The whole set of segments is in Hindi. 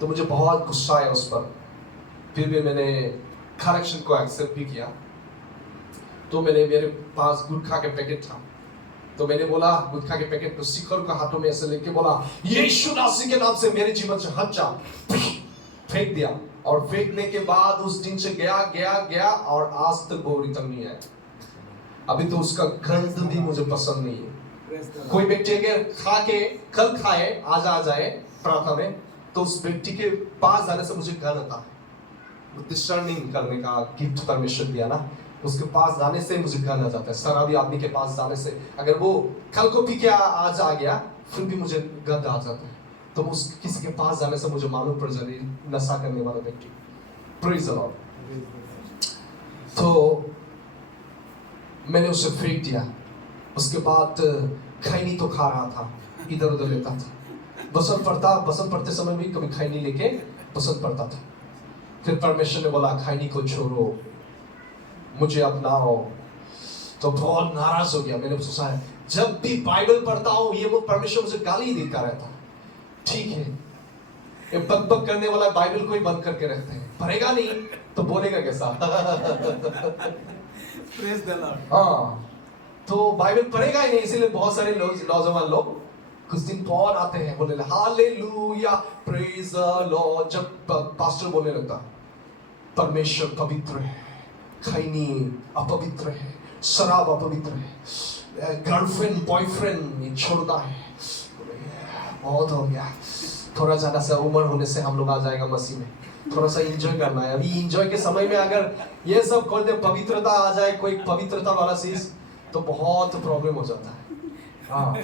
तो मुझे बहुत गुस्सा आया उस पर। फिर भी मैंने करेक्शन को एक्सेप्ट भी किया। तो मेरे पास गुटखा के पैकेट था, तो मैंने बोला गुटखा के पैकेट को शिखर के हाथों में ऐसे लेके बोला, यीशु नासी के नाम से मेरे जीवन से हट जा, फेंक दिया। और फेंकने के बाद उस दिन से गया गया गया और आज तक वो रिटर्न नहीं आया। अभी तो उसका गंध भी मुझे पसंद नहीं है। कोई व्यक्ति अगर खा के कल खाए आज आ जाए प्रार्थना में, तो उस व्यक्ति के पास जाने से मुझे गंध आता है। डिसर्निंग करने का गिफ्ट परमेश्वर दिया ना, उसके पास जाने से मुझे गंध आ जाता है। शराबी आदमी के पास जाने से, अगर वो कल को पी के आज आ गया फिर भी मुझे गंध आ जाता है। तो उस किसी के पास जाने से मुझे मालूम पड़ जाए नशा करने वाला व्यक्ति। Praise the Lord. तो मैंने उसे फेंक दिया। उसके बाद खैनी तो खा रहा था, इधर उधर लेता था। बसंत पड़ते समय भी कभी खैनी लेके बसंत पड़ता था। फिर परमेश्वर ने बोला खैनी को छोड़ो, मुझे अपनाओ। तो बहुत नाराज हो गया। मैंने सोचा जब भी बाइबल पढ़ता हूँ ये वो परमेश्वर मुझे गाली देता रहता। ठीक है, ये बक करने वाला बाइबल को ही बंद करके रखते हैं, पढ़ेगा नहीं तो बोलेगा कैसा। Praise the Lord. हाँ, तो बाइबल पढ़ेगा ही नहीं, इसीलिए बहुत सारे नौजवान लोग कुछ दिन बाद आते हैं, बोले हालेलुया प्रेज़ द लॉर्ड। जब पास्टर बोलने लगता परमेश्वर पवित्र है, खैनी अपवित्र है, शराब अपवित्र है, गर्लफ्रेंड बॉयफ्रेंड छोड़ना है, बहुत हो गया। थोड़ा ज्यादा सा उम्र होने से हम लोग आ जाएगा मसीह में, थोड़ा सा एंजॉय करना है। अभी एंजॉय के समय में अगर ये सब खोल दे, पवित्रता आ जाए, कोई पवित्रता वाला चीज, तो बहुत प्रॉब्लम हो जाता है। हाँ,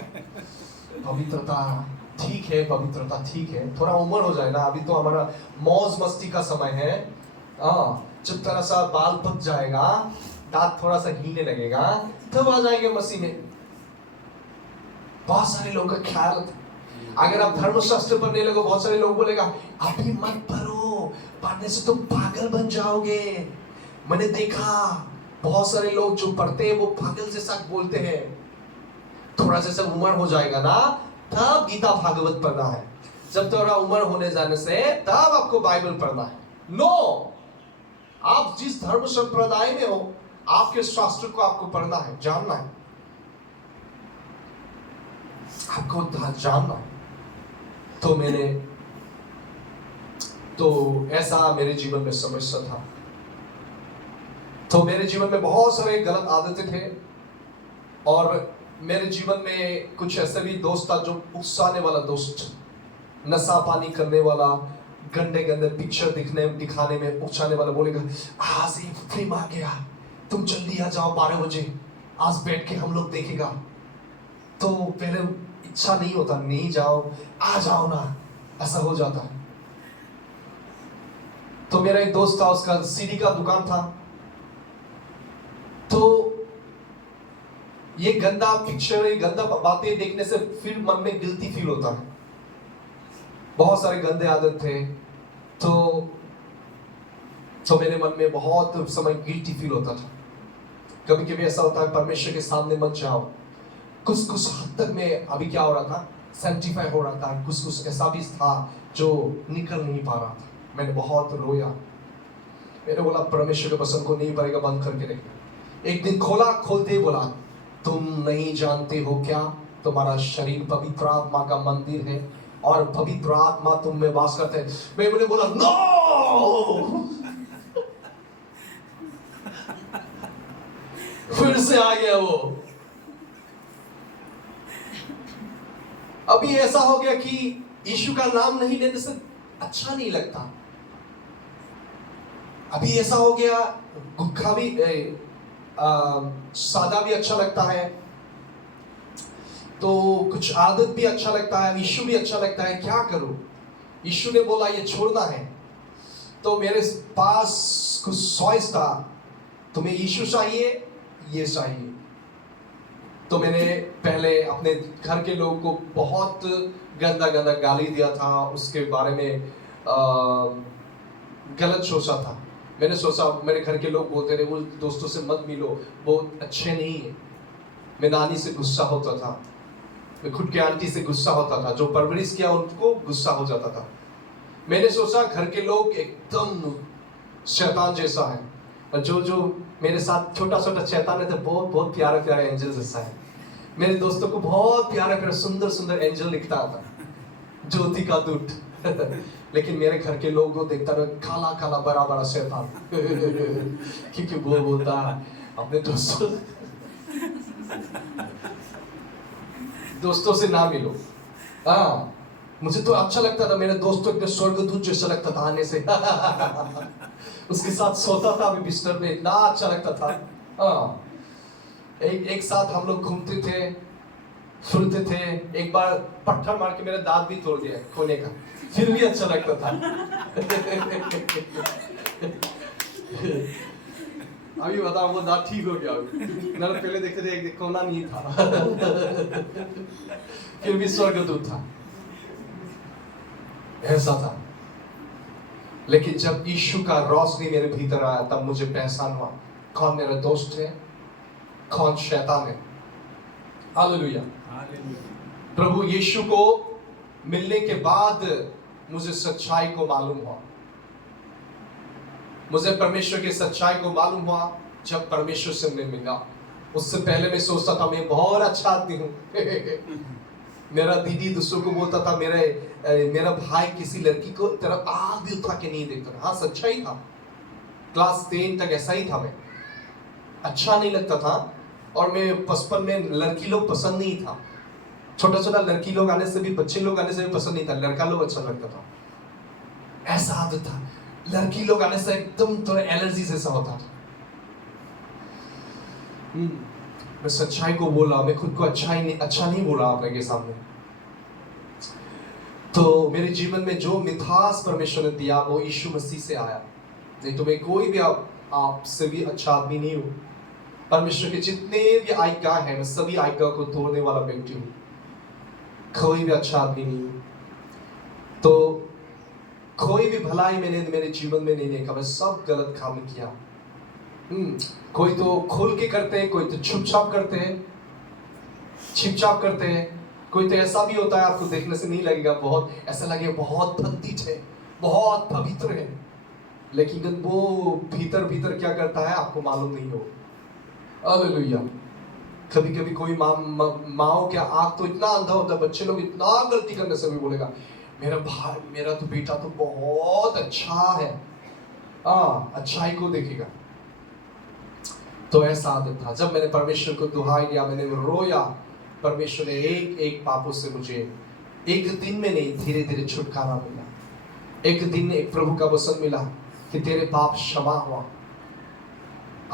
पवित्रता ठीक है, पवित्रता ठीक है, थोड़ा उम्र हो जाए ना। अभी तो हमारा मौज मस्ती का समय है। हाँ, जब थोड़ा सा बाल पक जाएगा, दांत थोड़ा सा हीलने लगेगा, तब आ जाएंगे मसीह में। बहुत सारे लोगों का ख्याल, अगर आप धर्मशास्त्र पढ़ने लगो, बहुत सारे लोग बोलेगा अभी मत पढ़ो, पढ़ने से तुम पागल बन जाओगे। मैंने देखा बहुत सारे लोग जो पढ़ते हैं वो पागल जैसा बोलते हैं। थोड़ा जैसा उम्र हो जाएगा ना, तब गीता भागवत पढ़ना है। जब थोड़ा उम्र होने जाने से तब आपको बाइबल पढ़ना है। नो, आप जिस धर्म संप्रदाय में हो, आपके शास्त्र को आपको पढ़ना है, जानना है, आपको जानना है। तो ऐसा मेरे जीवन में समस्या था। तो मेरे जीवन में बहुत सारे गलत आदतें थे, और मेरे जीवन में कुछ ऐसे भी दोस्त था जो उकसाने वाला दोस्त, नशा पानी करने वाला, गंदे गंदे पिक्चर दिखाने में उकसाने वाला। बोलेगा आज एक फिल्म आ गया, तुम जल्दी आ जाओ 12 बजे, आज बैठ के हम लोग देखेगा। तो पहले इच्छा नहीं होता, नहीं जाओ, आ जाओ ना, ऐसा हो जाता है। तो मेरा एक दोस्त था, उसका सीडी का दुकान था। तो ये गंदा पिक्चर, ये गंदा बातें देखने से फिर मन में गिल्टी फील होता है। बहुत सारे गंदे आदत थे। तो मेरे मन में बहुत समय गिल्टी फील होता था। कभी कभी ऐसा होता है परमेश्वर के सामने मत जाओ। कुछ हद तक में अभी क्या हो रहा था, सैंक्टिफाई हो रहा था। कुछ ऐसा भी था जो निकल नहीं पा रहा था। मैंने बहुत रोया। मैंने बोला परमेश्वर के पसंद को नहीं पड़ेगा, बंद करके रखना। एक दिन खोलते बोला, तुम नहीं जानते हो क्या, तुम्हारा शरीर पवित्र आत्मा का मंदिर है और पवित्र आत्मा तुम में वास करते हैं। मैंने बोला नो। फिर से आ गया वो। अभी ऐसा हो गया कि यीशु का नाम नहीं लेने से अच्छा नहीं लगता। अभी ऐसा हो गया, गुटखा भी सादा भी अच्छा लगता है, तो कुछ आदत भी अच्छा लगता है, यीशु भी अच्छा लगता है। क्या करूं? यीशु ने बोला ये छोड़ना है। तो मेरे पास कुछ चॉइस था, तुम्हें यीशु चाहिए, ये चाहिए। तो मैंने पहले अपने घर के लोगों को बहुत गंदा गाली दिया था, उसके बारे में गलत सोचा था। मैंने सोचा, मेरे घर के लोग बोलते रहे वो दोस्तों से मत मिलो, वो अच्छे नहीं है। मैं नानी से गुस्सा होता था, मैं खुद के आंटी से गुस्सा होता था, जो परवरिश किया उनको गुस्सा हो जाता था। मैंने सोचा घर के लोग एकदम शैतान जैसा है, और जो मेरे साथ छोटा छोटा शैतान है, तो बहुत बहुत प्यारे प्यारे एंजल जैसा है। मेरे दोस्तों को बहुत प्यारा प्यारा सुंदर सुंदर एंजल लिखता था, ज्योति का दूत। लेकिन मेरे घर के लोगों को देखता था काला काला बड़ा बड़ा शैतान। क्योंकि वो बोलता अपने दोस्तों से ना मिलो। हाँ, मुझे तो अच्छा लगता था, मेरे दोस्तों के स्वर्गदूत जैसा लगता था आने से। उसके साथ सोता था अभी बिस्तर पे, इतना अच्छा लगता था। हाँ, एक साथ हम लोग घूमते थे, फिरते थे। एक बार पत्थर मार के मेरा दांत भी तोड़ दिया खोने का, फिर भी अच्छा लगता था। अभी बताओ वो दांत ठीक हो गया। मैंने पहले देखते थे एक कोना नहीं था। फिर भी स्वर्गदूत था, ऐसा था। लेकिन जब यीशु का रोशनी मेरे भीतर आया, तब मुझे पहचान हुआ कौन मेरा दोस्त है, कौन शैतान है। हालेलुया। प्रभु यीशु को मिलने के बाद मुझे सच्चाई को मालूम हुआ। मुझे परमेश्वर की सच्चाई को मालूम हुआ जब परमेश्वर से मैं मिला। उससे पहले मैं सोचता था मैं बहुत अच्छा आदमी हूँ। मेरा दीदी दूसरों को बोलता था मेरा भाई किसी लड़की को तरफ आग भी उठा के नहीं देखता। हाँ, सच्चा ही था। क्लास 10 तक ऐसा ही था। मैं अच्छा नहीं लगता था, और मैं बचपन में लड़की लोग पसंद नहीं था। छोटा छोटा लड़की लोग आने से भी, बच्चे लोग आने से भी पसंद नहीं था, लड़का लोग अच्छा लगता था। ऐसा आदत था, लड़की लोग आने से एकदम थोड़ा एलर्जी जैसा होता था। मैं सच्चाई को बोला, मैं खुद को अच्छा नहीं बोला आप के सामने। तो मेरे जीवन में जो मिठास परमेश्वर ने दिया वो यीशु मसीह से आया। नहीं तो मैं कोई भी आपसे भी अच्छा आदमी नहीं हूँ। परमेश्वर के जितने भी आज्ञा है, मैं सभी आज्ञा को तोड़ने वाला व्यक्ति हूँ। कोई भी अच्छा आदमी नहीं हूँ। तो कोई भी भलाई मैंने मेरे जीवन में नहीं देखा। मैं सब गलत काम किया। कोई तो खोल के करते हैं, कोई तो छुपछाप करते हैं, छिपछाप करते हैं। कोई तो ऐसा भी होता है, आपको देखने से नहीं लगेगा, बहुत ऐसा लगेगा बहुत पंडित है, बहुत पवित्र है, लेकिन वो भीतर भीतर क्या करता है आपको मालूम नहीं हो। हालेलुया। कभी कभी कोई माओ क्या आंख तो इतना अंधा होता है, बच्चे लोग इतना गलती करने से भी बोलेगा मेरा तो बेटा तो बहुत अच्छा है। अच्छाई को देखेगा। तो ऐसा आदत था। जब मैंने परमेश्वर को दुहाई दिया, मैंने रोया, परमेश्वर ने एक एक पापों से मुझे एक दिन में नहीं, धीरे धीरे छुटकारा मिला। एक दिन एक प्रभु का वचन मिला कि तेरे पाप क्षमा हुआ,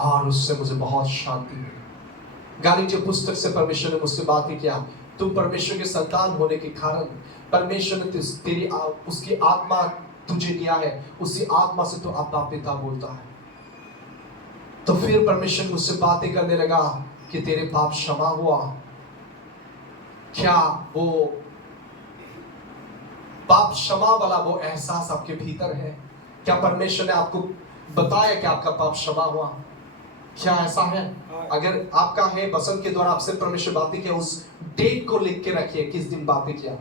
और उससे मुझे बहुत शांति मिली। गालीतियों पुस्तक से परमेश्वर ने मुझसे बात किया, तुम परमेश्वर के संतान होने के कारण परमेश्वर ने उसकी आत्मा तुझे दिया है, उसी आत्मा से तो अपना पिता बोलता है। तो फिर परमेश्वर मुझसे बातें करने लगा कि तेरे पाप क्षमा हुआ। क्या वो पाप क्षमा वाला वो एहसास आपके भीतर है? क्या परमेश्वर ने आपको बताया कि आपका पाप क्षमा हुआ? क्या ऐसा है? अगर आपका है, बसंत के द्वारा आपसे परमेश्वर बातें किया, उस डेट को लिख के रखिए किस दिन बातें किया।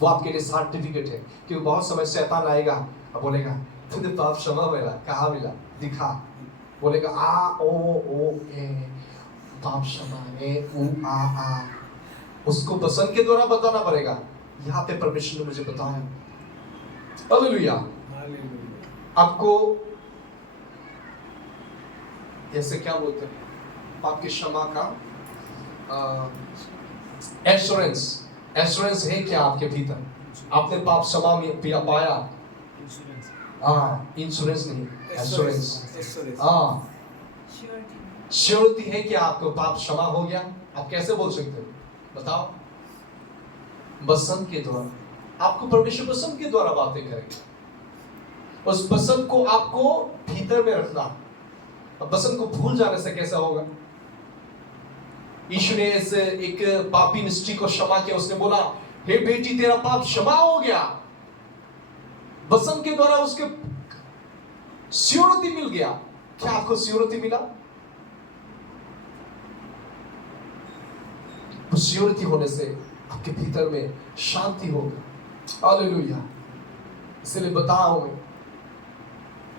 वो आपके लिए सर्टिफिकेट है। क्योंकि बहुत समय शैतान आएगा और बोलेगा तुझे पाप क्षमा मिला, कहाँ मिला, दिखा। बोलेगा आ ओ ए, पाप क्षमा ए उ आ। उसको बसंत के द्वारा बताना पड़ेगा। यहाँ पे परमेश्वर ने मुझे बताया। हालेलुया। आपको जैसे क्या बोलते हैं, पाप की क्षमा का एश्योरेंस है क्या आपके भीतर? आपने पाप क्षमा पाया? इंश्योरेंस नहीं, एश्योरेंस। श्योरिटी है कि आपको पाप क्षमा हो गया। आप कैसे बोल सकते हो बताओ? बसंत के द्वारा। आपको परमेश्वर बसंत के द्वारा बातें करेंगे। उस बसंत को आपको भीतर में रखना। अब बसंत को भूल जाने से कैसा होगा? यीशु ने इस एक पापी स्त्री को क्षमा किया। उसने बोला हे बेटी तेरा पाप क्षमा हो गया। बसंत के द्वारा उसके श्योरिटी मिल गया। क्या आपको श्योरिटी मिला? श्योरिटी होने से आपके भीतर में शांति होगा। हालेलुया। इसलिए बताओ,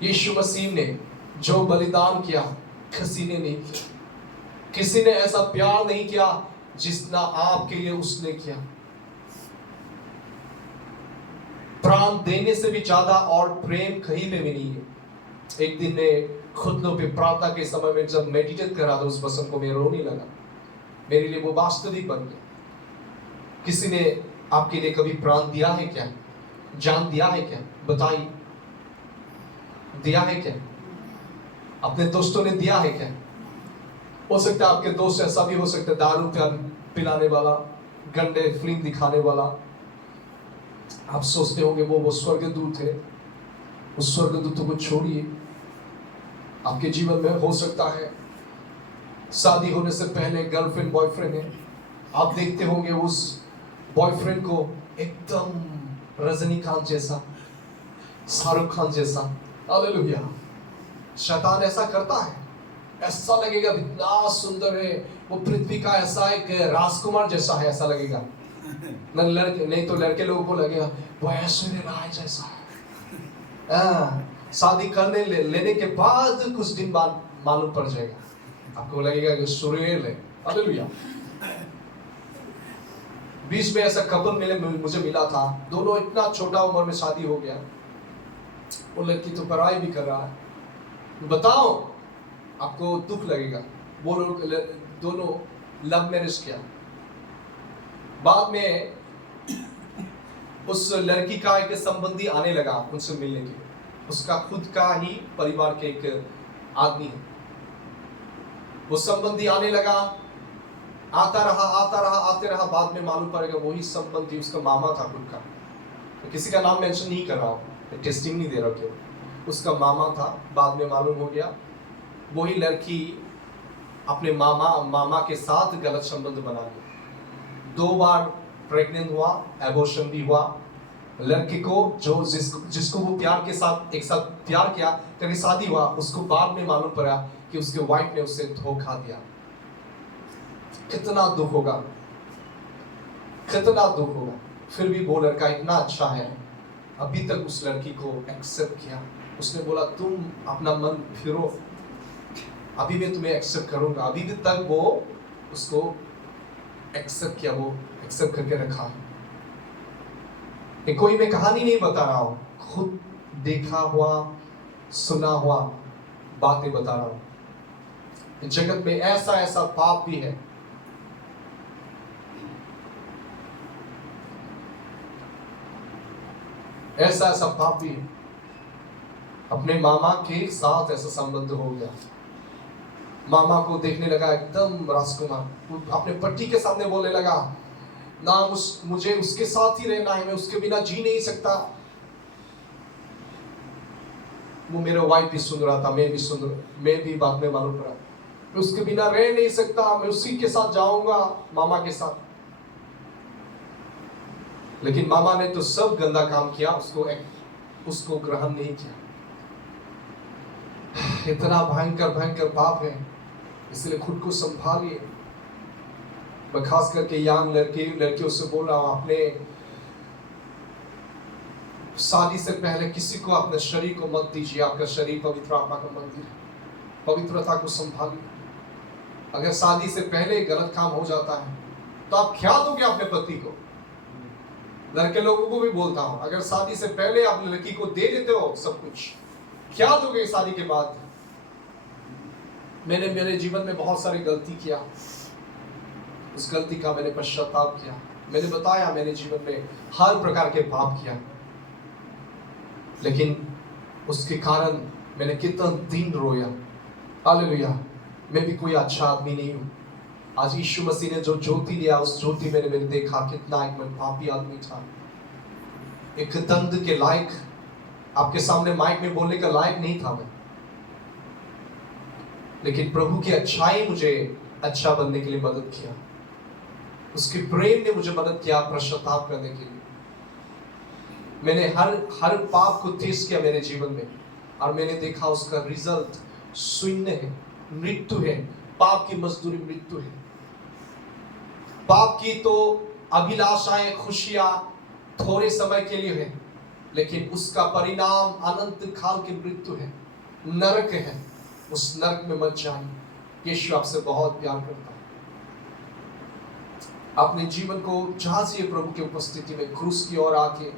यीशु मसीह ने जो बलिदान किया किसी ने नहीं किया। किसी ने ऐसा प्यार नहीं किया जितना आपके लिए उसने किया। प्राण देने से भी ज्यादा और प्रेम कहीं पे भी नहीं है। एक दिन मैं खुद पे प्रार्थना के समय में जब मेडिटेट कर रहा था उस वचन को, मैं रोने लगा। मेरे लिए वो वास्तविक बन गया। किसी ने आपके लिए कभी प्राण दिया है क्या? जान दिया है क्या? बताइए, दिया है क्या? अपने दोस्तों ने दिया है क्या? हो सकता है आपके दोस्त ऐसा भी हो सकता है, दारू पिलाने वाला, गंदे फिल्म दिखाने वाला। आप सोचते होंगे वो स्वर्गदूत है। उस स्वर्गदूतों को छोड़िए। आपके जीवन में हो सकता है शादी होने से पहले गर्लफ्रेंड बॉयफ्रेंड है। आप देखते होंगे उस बॉयफ्रेंड को एकदम रजनीकांत जैसा, शाहरुख खान जैसा। हालेलुया। शैतान ऐसा करता है, ऐसा लगेगा इतना सुंदर है वो, पृथ्वी का ऐसा एक राजकुमार जैसा है, ऐसा लगेगा। नहीं तो लड़के लोगों को लगेगा वो ऐश्वर्य राय जैसा है। शादी करने लेने के बाद कुछ दिन बाद मालूम पड़ जाएगा, आपको लगेगा कि सुरेल है। हालेलुया। बीच में ऐसा कपल मुझे मिला था, दोनों इतना छोटा उम्र में शादी हो गया। वो लड़की तो पढ़ाई भी कर रहा है। बताओ, आपको दुख लगेगा। वो लोग दोनों लव मैरिज किया। बाद में उस लड़की का एक संबंधी आने लगा उनसे मिलने के लिए। उसका खुद का ही परिवार के एक आदमी है। वो संबंधी आने लगा, आते रहा। बाद में मालूम पड़ेगा वही संबंधी उसका मामा था खुद का। तो किसी का नाम मेंशन नहीं कर रहा हूँ, टेस्टिंग नहीं दे रहा क्यों, उसका मामा था। बाद में मालूम हो गया वही लड़की अपने मामा के साथ गलत संबंध बना लिया। 2 बार प्रेग्नेंट हुआ, एबॉर्शन भी हुआ। लड़की को जिसको वो एक साथ प्यार किया, कभी शादी हुआ, उसको बाद में मालूम पड़ा कि उसके वाइफ ने उसे धोखा दिया। कितना दुख होगा, कितना दुख होगा। फिर भी वो लड़का इतना अच्छा है, अभी तक उस लड़की को एक्सेप्ट किया। उसने बोला तुम अपना मन फिरो, अभी मैं तुम्हें एक्सेप्ट करूंगा। अभी भी तक वो उसको एक्सेप्ट किया, वो एक्सेप्ट करके रखा है। कोई मैं कहानी नहीं बता रहा हूं, खुद देखा हुआ सुना हुआ बातें बता रहा हूं। जगत में ऐसा पाप भी है। ऐसा पाप भी है। अपने मामा के साथ ऐसा संबंध हो गया। मामा को देखने लगा एकदम राजकुमार, अपने पति के सामने बोलने लगा ना, मुझे उसके साथ ही रहना है, मैं उसके बिना जी नहीं सकता। वो मेरा वाइफ भी सुन रहा था, मैं भी बाद में मालूम पड़ा मैं उसके बिना रह नहीं सकता, मैं उसी के साथ जाऊंगा, मामा के साथ। लेकिन मामा ने तो सब गंदा काम किया, उसको ग्रहण नहीं किया। इतना भयंकर पाप है, इसलिए खुद को संभालिए। मैं खास करके यंग लड़कियों से बोल रहा हूं, अपने शादी से पहले किसी को अपने शरीर को मत दीजिए। आपका शरीर पवित्र आत्मा का मंदिर है, पवित्रता को संभालिए। अगर शादी से पहले गलत काम हो जाता है तो आप क्या दोगे अपने पति को? लड़के लोगों को भी बोलता हूं, अगर शादी से पहले आप लड़की को दे देते हो सब कुछ, क्या दोगे शादी के बाद? मैंने मेरे जीवन में बहुत सारी गलती किया, उस गलती का मैंने पश्चाताप किया। मैंने बताया मैंने जीवन में हर प्रकार के पाप किया, लेकिन उसके कारण मैंने कितना दिन रोया। हालेलुया। मैं भी कोई अच्छा आदमी नहीं हूँ। आज यीशु मसीह ने जो ज्योति लिया, उस ज्योति में मैंने देखा कितना एक मैं पापी आदमी था, एक दंड के लायक, आपके सामने माइक में बोलने का लायक नहीं था मैं। लेकिन प्रभु की अच्छाई मुझे अच्छा बनने के लिए मदद किया, उसके प्रेम ने मुझे मदद किया पश्चाताप करने के लिए। मैंने हर पाप को टेस्ट किया मेरे जीवन में, और मैंने देखा उसका रिजल्ट शून्य है, मृत्यु है। पाप की मजदूरी मृत्यु है। पाप की तो अभिलाषाएं, खुशियां थोड़े समय के लिए है, लेकिन उसका परिणाम अनंत काल की मृत्यु है, नरक है। उस नरक में मत जाइए। यीशु आपसे बहुत प्यार करता है। अपने जीवन को झांसिए प्रभु की उपस्थिति में, क्रूस की ओर आके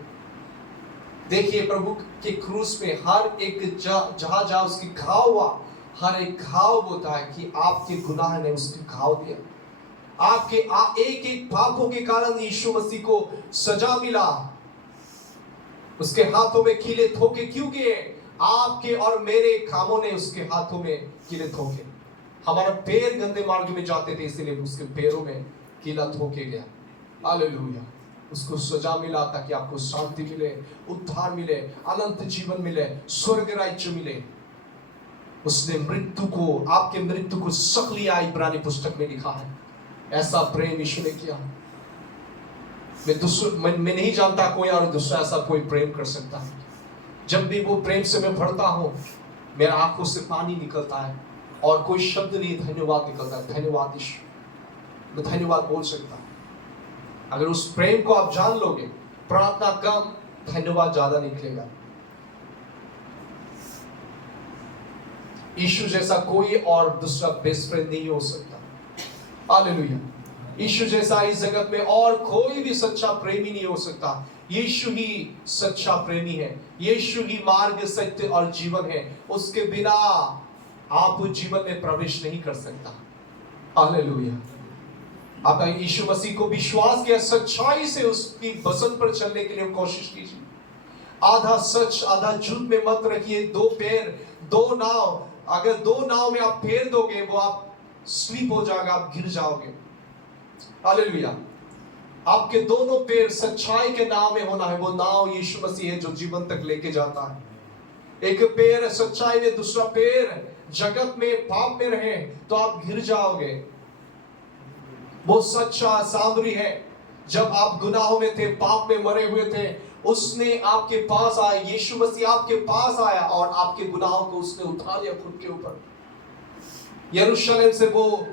देखिए प्रभु के क्रूस में हर एक जहां जहां उसकी घाव हुआ, हर एक घाव होता है कि आपके गुनाह ने उसके घाव दिया। आपके एक एक पापों के कारण यीशु मसीह को सजा मिला। उसके हाथों में कीले ठोके क्यों गए? आपके और मेरे कामों ने उसके हाथों में कीले ठोके। हमारा पैर गंदे मार्ग में जाते थे, इसलिए उसके पैरों में कीला ठोके गया। हालेलुया। उसको सजा मिला ताकि आपको शांति मिले, उद्धार मिले, अनंत जीवन मिले, स्वर्ग राज्य मिले। उसने मृत्यु को, आपके मृत्यु को सक लिया, इब्रानी पुस्तक में लिखा है। ऐसा प्रेम यीशु ने किया। मैं नहीं जानता कोई और दूसरा ऐसा कोई प्रेम कर सकता है। जब भी वो प्रेम से मैं पढ़ता हूं, मेरा आंखों से पानी निकलता है और कोई शब्द नहीं, धन्यवाद निकलता है। धन्यवाद यीशु, मैं धन्यवाद बोल सकता हूं। अगर उस प्रेम को आप जान लोगे, प्रार्थना कम, धन्यवाद ज्यादा निकलेगा। यीशु जैसा कोई और दूसरा बेस्ट फ्रेंड नहीं हो सकता। हालेलुया। यीशु जैसा इस जगत में और कोई भी सच्चा प्रेमी नहीं हो सकता। यीशु ही सच्चा प्रेमी है। यीशु ही मार्ग, सत्य और जीवन है। उसके बिना आप जीवन में प्रवेश नहीं कर सकता। हालेलुया। आप यीशु मसीह को विश्वास किया, सच्चाई से उसकी वचन पर चलने के लिए कोशिश कीजिए। आधा सच आधा झूठ में मत रखिए। दो पैर, दो नाव, अगर दो नाव में आप फेर दोगे, वो आप स्लिप हो जाएगा, आप गिर जाओगे। हालेलुया। आपके दोनों पैर सच्चाई के नाव में होना है। वो नाव यीशु मसीह है जो जीवन तक लेके जाता है। एक पैर सच्चाई में, दूसरा पैर जगत में, पाप में रहे तो आप गिर जाओगे। वो सच्चा सामरी है। जब आप गुनाहों में थे, पाप में मरे हुए थे, उसने आपके पास आया। यीशु मसीह आपके पास आया और आपके गुनाहों को उसने उठा लिया खुद के ऊपर। यरूशलेम से वो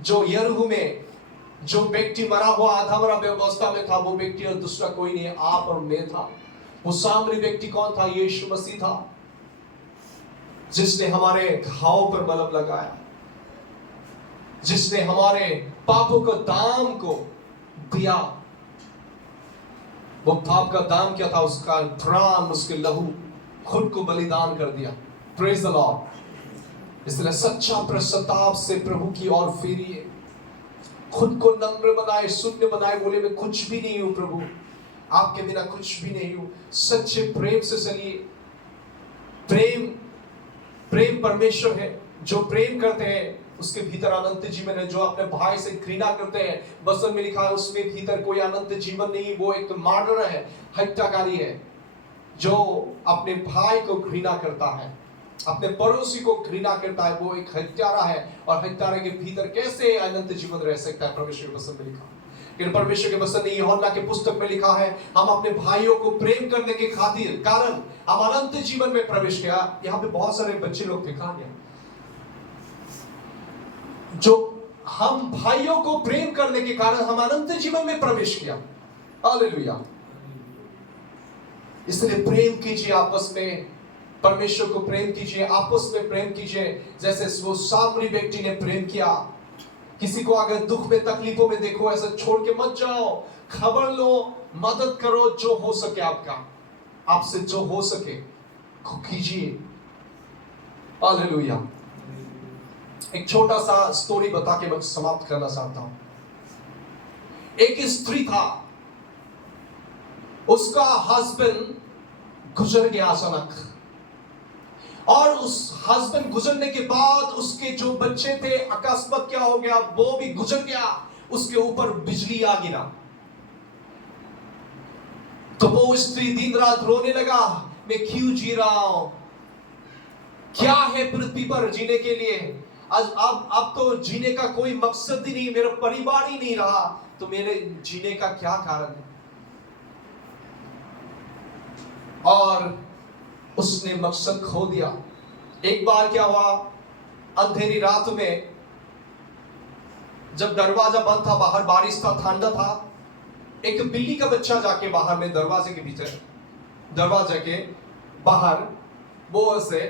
जो यरीहो में जो व्यक्ति मरा हुआ, आधा मरा अवस्था में था, वो व्यक्ति और दूसरा कोई नहीं, आप और मैं था। वो सामरी व्यक्ति कौन था? यीशु मसीह था, जिसने हमारे घाव पर मलम लगाया, जिसने हमारे पापों का दाम को दिया। वो पाप का दाम क्या था? उसका प्राण, उसके लहू, खुद को बलिदान कर दिया। Praise the Lord. इसलिए सच्चा पश्चाताप से प्रभु की ओर फेरिए, खुद को नम्र बनाए, शून्य बनाए, बोले मैं कुछ भी नहीं हूं प्रभु, आपके बिना कुछ भी नहीं हूं। सच्चे प्रेम से चलिए। प्रेम परमेश्वर है। जो प्रेम करते हैं उसके भीतर अनंत जीवन है। जो अपने भाई से घृणा करते हैं, वचन में लिखा है, उसमें भीतर कोई अनंत जीवन नहीं, वो एक मर्डर है, हत्याकारी है। जो अपने भाई को घृणा करता है, अपने पड़ोसी को घृणा करता है, वो एक हत्यारा है। और हत्यारे के भीतर कैसे अनंत जीवन रह सकता है? परमेश्वर के वचन में लिखा है। लेकिन परमेश्वर के वचन ने यूहन्ना के पुस्तक में लिखा है, हम अपने भाइयों को प्रेम करने के खातिर कारण हम अनंत जीवन में प्रवेश किया। यहाँ पे बहुत सारे बच्चे लोग थे, कहां गया? जो हम भाइयों को प्रेम करने के कारण हम अनंत जीवन में प्रवेश किया। हालेलुया। इसलिए प्रेम कीजिए आपस में, परमेश्वर को प्रेम कीजिए, आपस में प्रेम कीजिए, जैसे वो सामरी व्यक्ति ने प्रेम किया। किसी को अगर दुख में, तकलीफों में देखो, ऐसा छोड़ के मत जाओ, खबर लो, मदद करो, जो हो सके आपसे जो हो सके कीजिए। हालेलुया। एक छोटा सा स्टोरी बता के मैं समाप्त करना चाहता हूं। एक स्त्री था, उसका हस्बैंड गुजर गया अचानक, और उस हस्बैंड गुजरने के बाद उसके जो बच्चे थे, अकस्मात क्या हो गया, वो भी गुजर गया, उसके ऊपर बिजली आ गिरा। तो वो स्त्री दिन रात रोने लगा, मैं क्यों जी रहा हूं, क्या है पृथ्वी पर जीने के लिए? अब तो जीने का कोई मकसद ही नहीं, मेरा परिवार ही नहीं रहा, तो मेरे जीने का क्या कारण है? और उसने मकसद खो दिया। एक बार क्या हुआ, अंधेरी रात में जब दरवाजा बंद था, बाहर बारिश था, ठंडा था, एक बिल्ली का बच्चा जाके बाहर में दरवाजे के भीतर दरवाजे के बाहर वो ऐसे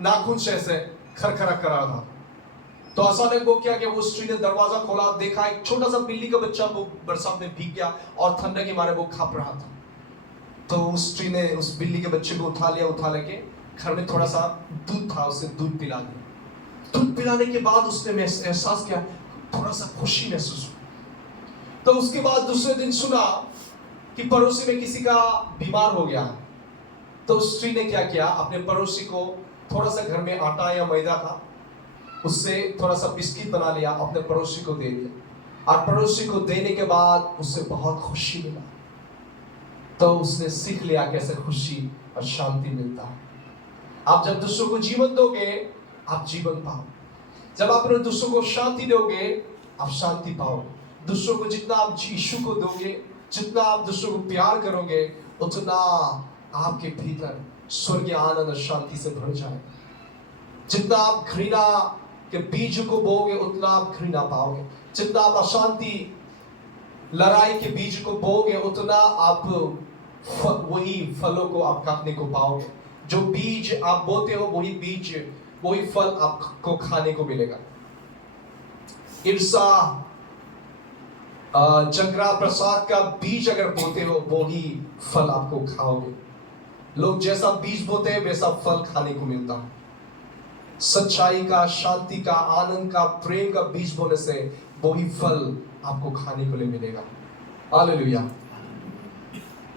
नाखून से ऐसे खरखरा कर रहा था। तो अचानक वो क्या कि वो स्त्री ने दरवाजा खोला, देखा एक छोटा सा बिल्ली का बच्चा वो बरसात में भीग गया और ठंडे के मारे वो कांप रहा था। तो उस स्त्री ने उस बिल्ली के बच्चे को उठा लेके घर में थोड़ा सा दूध था, उसे दूध पिला दिया। दूध पिलाने के बाद उसने एहसास किया, थोड़ा सा खुशी महसूस हुई। तो उसके बाद दूसरे दिन सुना कि पड़ोसी में किसी का बीमार हो गया। तो स्त्री ने क्या किया, अपने पड़ोसी को थोड़ा सा घर में आटा या मैदा था, उससे थोड़ा सा बिस्किट बना लिया, अपने पड़ोसी को दे दिया। और पड़ोसी को देने के बाद उससे बहुत खुशी मिला। तो उसने सीख लिया कैसे खुशी और शांति मिलता है। आप जब दूसरों को जीवन दोगे, आप जीवन पाओ। जब आप अपने दूसरों को शांति दोगे, आप शांति पाओगे। दूसरों को जितना आप यीशु को दोगे, जितना आप दूसरों को प्यार करोगे, उतना आपके भीतर स्वर्गीय आनंद और शांति से भर जाए। जितना आप घृणा के बीज को बोगे, उतना आप घृणा पाओगे। जितना आप अशांति लड़ाई के बीज को बोगे, उतना आप वही फलों को आप काटने को पाओगे। जो बीज आप बोते हो, वही फल आपको खाने को मिलेगा। ईर्षा, झगड़ा, प्रसाद का बीज अगर बोते हो, वही फल आपको खाओगे। लोग जैसा बीज बोते हैं, वैसा फल खाने को मिलता है। सच्चाई का, शांति का, आनंद का, प्रेम का बीज बोने से वही फल आपको खाने को मिलेगा। हालेलुया।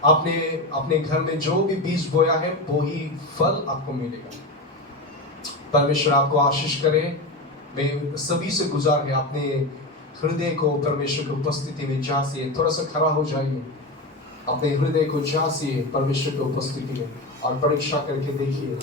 आपने अपने घर में जो भी बीज बोया है, वही फल आपको मिलेगा। परमेश्वर आपको आशीष करे। मैं सभी से गुजार है, अपने हृदय को परमेश्वर की उपस्थिति में जासिए। थोड़ा सा खड़ा हो जाइए, अपने हृदय को जासिए परमेश्वर की उपस्थिति में और परीक्षा करके देखिए।